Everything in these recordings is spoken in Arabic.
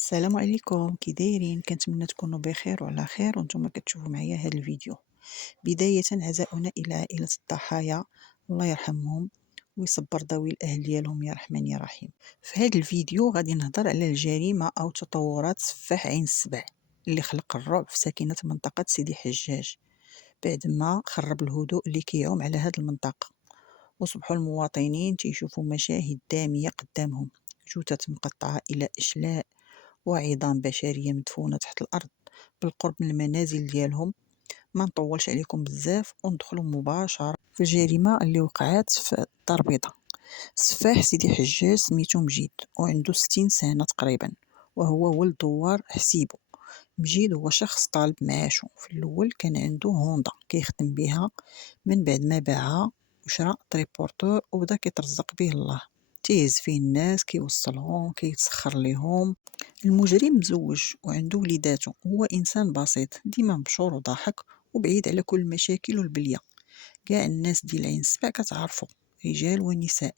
السلام عليكم، كي دايرين؟ كنتمنى تكونوا بخير وعلى خير وانتم كتشوفوا معايا هذا الفيديو. بداية عزاؤنا إلى عائلة الضحايا، الله يرحمهم ويصبر ذوي الأهل ديالهم يا رحمن يا رحيم. في هذا الفيديو غادي نهضر على الجريمة أو تطورات سفاح عين السبع اللي خلق الرعب في ساكنة منطقة سيدي حجاج بعد ما خرب الهدوء اللي كيعوم على هذه المنطقة، وصبحوا المواطنين تيشوفوا مشاهد دامية قدامهم: جثث مقطعة إلى أشلاء وعظام بشرية مدفونة تحت الأرض بالقرب من المنازل ديالهم. ما نطولش عليكم بزاف وندخلوا مباشرة في الجريمة اللي وقعت في الدار البيضاء. سفاح سيدي حجاج سميتو مجيد وعنده 60 سنة تقريبا، وهو ولد دوار حسيبو. مجيد هو شخص طالب معاشو. في الأول كان عنده هوندا كيخدم بها، من بعد ما باعها وشرا تريبورتور وبدا كيترزق به الله، تيهز فيه الناس، كيوصلهم، كيتسخر ليهم. المجرم مزوج وعنده وليداته، هو إنسان بسيط ديما مبشور وضاحك وبعيد على كل المشاكل والبلية. كاع الناس ديال عين السبع كتعرفو، رجال ونساء،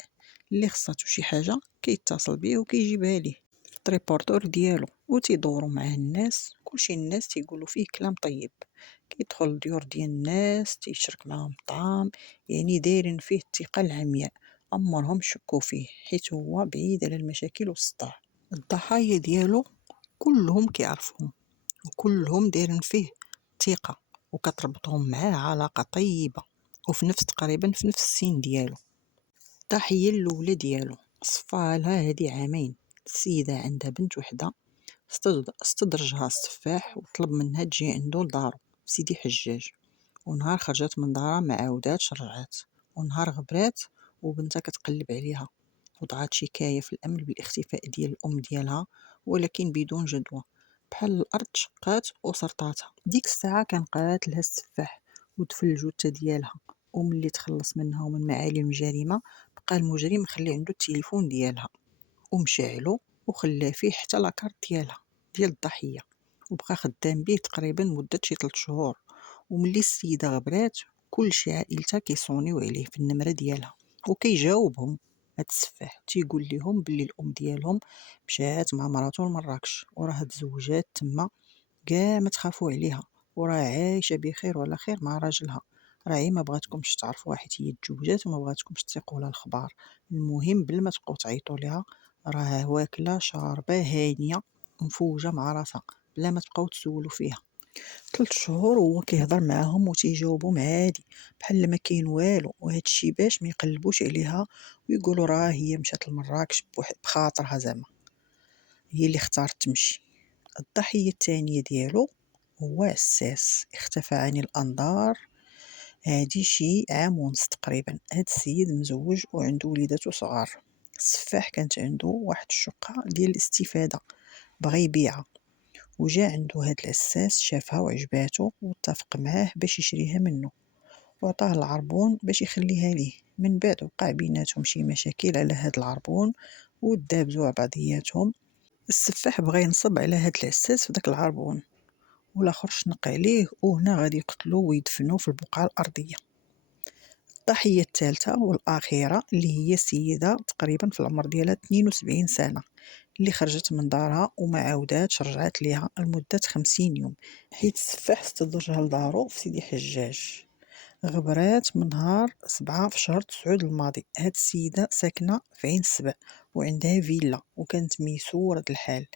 اللي خصاتو شي حاجة كيتصل بيه وكيجيبها ليه في التريبورتور ديالو وتيدورو معاه الناس. كلشي الناس تيقولوا فيه كلام طيب، كيدخل لديور ديال الناس، تيشرك معاهم الطعام، يعني دايرين فيه الثقة العمياء. عمرهم شكوا فيه حيت هو بعيد على المشاكل والصداع. الضحايا ديالو كلهم كيعرفوهم وكلهم دايرين فيه ثقة وكتربطهم معاه علاقة طيبة، وفي نفس تقريبا في نفس السن ديالو. الضحية الأولى ديالو صفاها لها هادي عامين. السيدة عندها بنت وحدة، استدرجها السفاح وطلب منها تجي عندو لدارو في سيدي حجاج. ونهار خرجت من دارها ما عاوداتش رجعت، ونهار غبرات وبنتها كتقلب عليها، وضعات شكاية في الأمن بالاختفاء ديال الأم ديالها، ولكن بدون جدوى، بحال الأرض شقات وسرطاتها. ديك الساعة كان قاتلها السفاح ودفن الجثة ديالها، وملي تخلص منها ومن معالم الجريمة بقى المجرم مخلي عنده التليفون ديالها ومشعلو وخلى فيه حتى لاكارت ديالها ديال الضحية، وبقى خدام به تقريبا مدة شي 3 شهور. وملي السيدة غبرات كلشي عائلتها كيصونيو عليه في النمرة ديالها وكيجاوبهم. هاد السفاح تيقول لهم بلي الام ديالهم مشات مع مراتو لمراكش وراه تزوجات تما، كاع ما تخافوا عليها، وراه عايشه بخير وعلى خير مع راجلها. راهي ما بغاتكمش تعرفوها حيت هي تزوجات وما بغاتكمش تسيقوا لها الخبار. المهم بلا ما تبقاو تعيطوا ليها، راه واكله شاربه هانيه مفوجه مع راسها، بلا ما تبقاو تسولوا فيها. 3 شهور وهو كيهضر معاهم وتيجاوبهم عادي بحال ما كاين والو، وهذا الشيء باش ما يقلبوش عليها ويقولوا راه هي مشات لمراكش بخاطرها، زعما هي اللي اختارت تمشي. الضحيه الثانيه ديالو هو عساس، اختفى عن الانظار هادي شي عام ونص تقريبا. هاد السيد مزوج وعنده وليداتو صغار. السفاح كانت عنده واحد الشقه ديال الاستفاده بغى يبيعها، وجا عندو هاد العساس شافها وعجباتو واتفق معاه باش يشريها منه، وعطاه العربون باش يخليها ليه. من بعد وقع بيناتهم شي مشاكل على هاد العربون ودابزوا على بعضياتهم. السفاح بغى ينصب على هاد العساس في داك العربون، والاخر شنق عليه، وهنا غادي يقتلوه ويدفنوه في البقعة الأرضية. الضحية الثالثة والأخيرة اللي هي سيدة تقريبا في العمر ديالها 72 سنة، اللي خرجت من دارها وما عاوداتش رجعت ليها لمدة 50 يوم، حيت السفاح استدرجها لدارو في سيدي حجاج. غبرات من نهار 7 في شهر 9 الماضي. هاد السيدة ساكنة في عين السبع وعندها فيلا وكانت ميسورة الحال.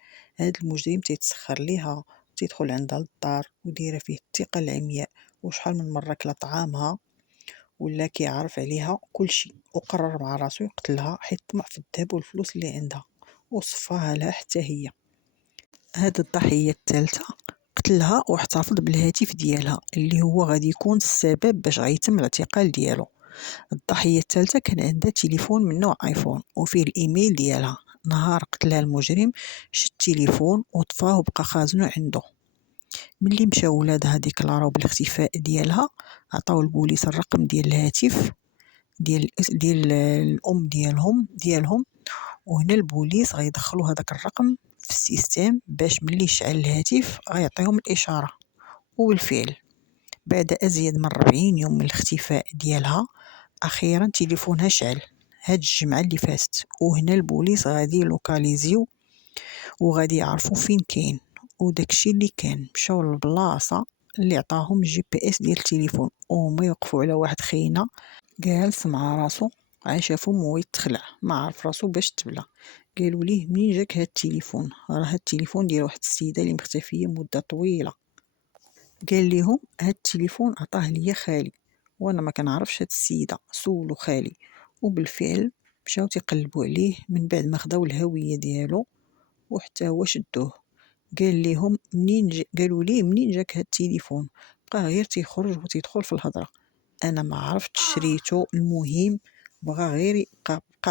هاد المجرم تيتسخر ليها وتيدخل عندها للدار وديره فيه الثقة العمياء، وشحال من مرة كلا طعامها ولا كيعرف عليها كلشي، وقرر مع راسو يقتلها حيت طمع في الذهب والفلوس اللي عندها وصفاها لها حتى هي. هاد الضحية الثالثة قتلها واحتفظ بالهاتف ديالها اللي هو غادي يكون السبب باش غيتم الاعتقال ديالو. الضحية الثالثة كان عندها تليفون من نوع ايفون وفيه الايميل ديالها. نهار قتلها المجرم شد التليفون وطفاه وبقى خازنو عنده. ملي مشاو ولادها ديكلاراو بالاختفاء ديالها، عطاو البوليس الرقم ديال الهاتف ديال الام ديالهم، وهنا البوليس غيدخلوا هذاك الرقم في السيستم باش ملي يشعل الهاتف غيعطيهم الاشاره. وبالفعل بعد ازيد من 40 يوم من الاختفاء ديالها اخيرا تليفونها شعل هاد الجمعه اللي فاتت، وهنا البوليس غادي لوكاليزيو وغادي يعرفوا فين كاين. وداكشي اللي كان مشاو للبلاصه اللي عطاهم الجي بي اس ديال التليفون، وهما يوقفوا على واحد خينا جالس مع راسو، عاد شافو هو يتخلع ما عرف راسو باش تبلى. قالوا ليه منين جاك هاد التليفون؟ راه هاد التليفون ديال واحد السيده اللي مختفيه مده طويله. قال لهم هاد التليفون عطاه ليا خالي، وانا ما كنعرفش هاد السيده. سولو خالي، وبالفعل مشاو تيقلبوا عليه من بعد ما خداو الهويه ديالو وحتى هو شدوه. قال لهم قالوا ليه منين جاك هاد التليفون؟ بقى غير تيخرج وتيدخل في الهضره، انا ما عرفت شريته. المهم بقى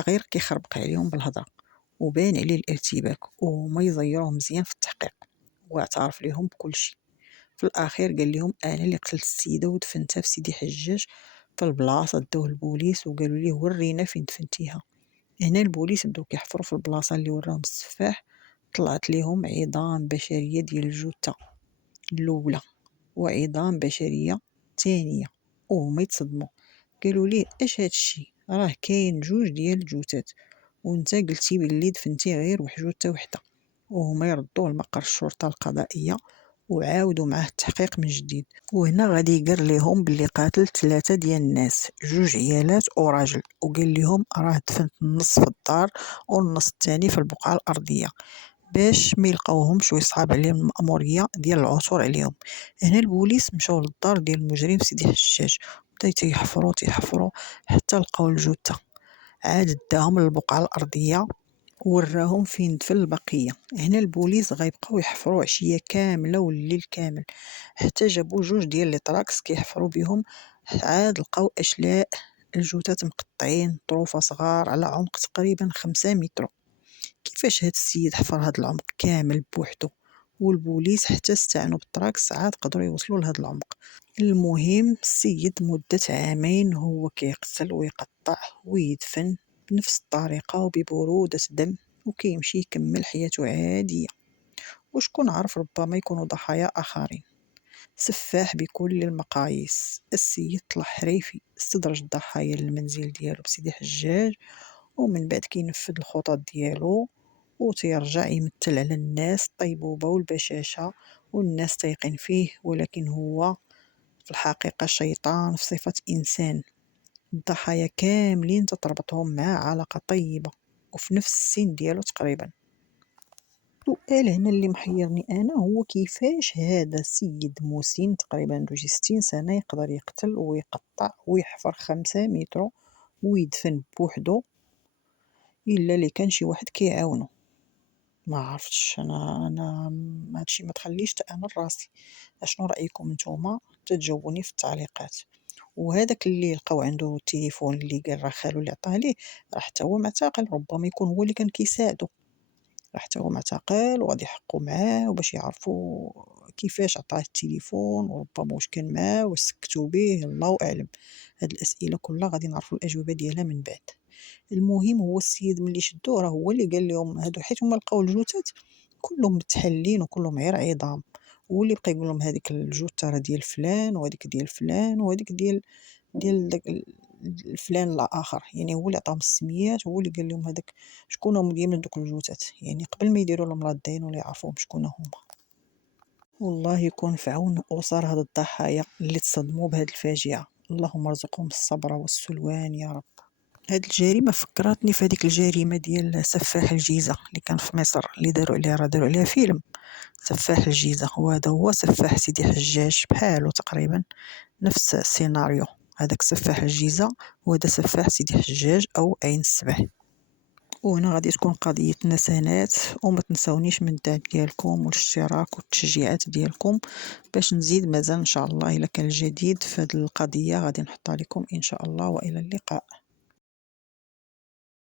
غير كيخربق عليهم بالهضره، وبان عليه الارتباك، وما يزيروه مزيان في التحقيق واعترف لهم بكل شيء. في الاخير قال لهم انا اللي قتلت السيده ودفنتها في سيدي حجاج في البلاصه. داوه البوليس وقالوا ليه ورينا فين دفنتيها. هنا البوليس بداو كيحفروا في البلاصه اللي وراهم السفاح، طلعت لهم عظام بشريه ديال الجثه الاولى وعظام بشريه ثانيه، وهما يتصدموا. قالوا ليه اش هادشي؟ راه كاين جوج ديال الجثث، وانت قلتي باللي دفنتي غير جثه وحده. وهما يردوه لمقر الشرطه القضائيه وعاودوا معاه التحقيق من جديد. وهنا غادي يقر لهم باللي قاتل 3 ديال الناس، جوج عيالات وراجل، وقال لهم راه دفنت النص في الدار والنص الثاني في البقعه الارضيه باش ما يلقاوهمش ويصعب عليهم المأمورية ديال العثور عليهم. هنا البوليس مشاو للدار ديال المجرم سيدي حجاج، بداو تيحفروا حتى لقاو الجثة. عاد داهم للبقعة الأرضية وراهم فين دفن البقية. هنا البوليس غيبقاو يحفروا عشية كاملة والليل كامل حتى جابوا جوج ديال لي طراكس كيحفروا بهم. عاد لقاو أشلاء الجثث مقطعين طروفة صغار على عمق تقريبا 5 متر. كيفاش هاد السيد حفر هاد العمق كامل بوحدو؟ والبوليس حتى استعنوا بالطراكس عاد قدروا يوصلوا لهاد العمق. المهم السيد مدة عامين هو كيقتل ويقطع ويدفن بنفس الطريقة وببرودة دم، وكيمشي يكمل حياته عادية. وشكون عارف ربما يكونوا ضحايا آخرين. سفاح بكل المقاييس. السيد طلع حريفي، استدرج الضحايا للمنزل ديالو بسيدي حجاج، ومن بعد كينفذ الخطط ديالو وتيرجع يمثل على الناس الطيبوبة والبشاشة، والناس تيقن فيه، ولكن هو في الحقيقة شيطان في صفة إنسان. الضحايا كاملين تتربطهم معاه علاقة طيبة وفي نفس السن ديالو تقريبا. السؤال هنا اللي محيرني أنا هو كيفاش هذا سيد مسن تقريبا عنده شي 60 سنة يقدر يقتل ويقطع ويحفر 5 متر ويدفن بوحدو إلا اللي كان شي واحد كيعاونو. ما عرفتش انا هادشي ما تخليش حتى انا لراسي. اشنو رايكم نتوما؟ تجاوبوني في التعليقات. وهذاك اللي لقاو عنده التليفون اللي قال راه خالو اللي عطاه ليه، راه حتى هو معتقل، ربما يكون هو اللي كان كيساعدو. راه حتى هو معتقل وغادي يحقوا معاه وباش يعرفوا كيفاش عطاه التليفون، وربما واش كان معاه واش سكتوا به، الله اعلم. هاد الاسئله كلها غادي نعرفوا الاجوبه ديالها من بعد. المهم هو السيد ملي شدوه راه هو اللي قال لهم هادو، حيت هما لقاو الجثث كلهم متحلين وكلهم غير عظام. هو اللي بقى يقول لهم هذيك الجثه راه ديال فلان وهذيك ديال فلان وهذيك ديال داك الفلان الاخر. يعني هو اللي عطاهم السميات، هو اللي قال لهم هذاك شكون هما ديال دوك الجثث، يعني قبل ما يديروا لهم رادين ولا يعرفوهم شكون هما. والله يكون في عون اسر هاد الضحايا اللي تصدموا بهاد الفاجعه. اللهم ارزقهم الصبر والسلوان يا رب. هاد الجريمة فكرتني في هذيك الجريمة ديال سفاح الجيزة اللي كان في مصر، اللي داروا عليها فيلم سفاح الجيزة. وهذا هو سفاح سيدي حجاج بحاله تقريبا نفس السيناريو. هذاك سفاح الجيزة وهذا سفاح سيدي حجاج أو عين السبع. وهنا غادي تكون قضيتنا سنات، وما تنسونيش من الدعم ديالكم والاشتراك والتشجيعات ديالكم باش نزيد مازال ان شاء الله. الا كان الجديد في هذه القضية غادي نحطها لكم ان شاء الله، والى اللقاء.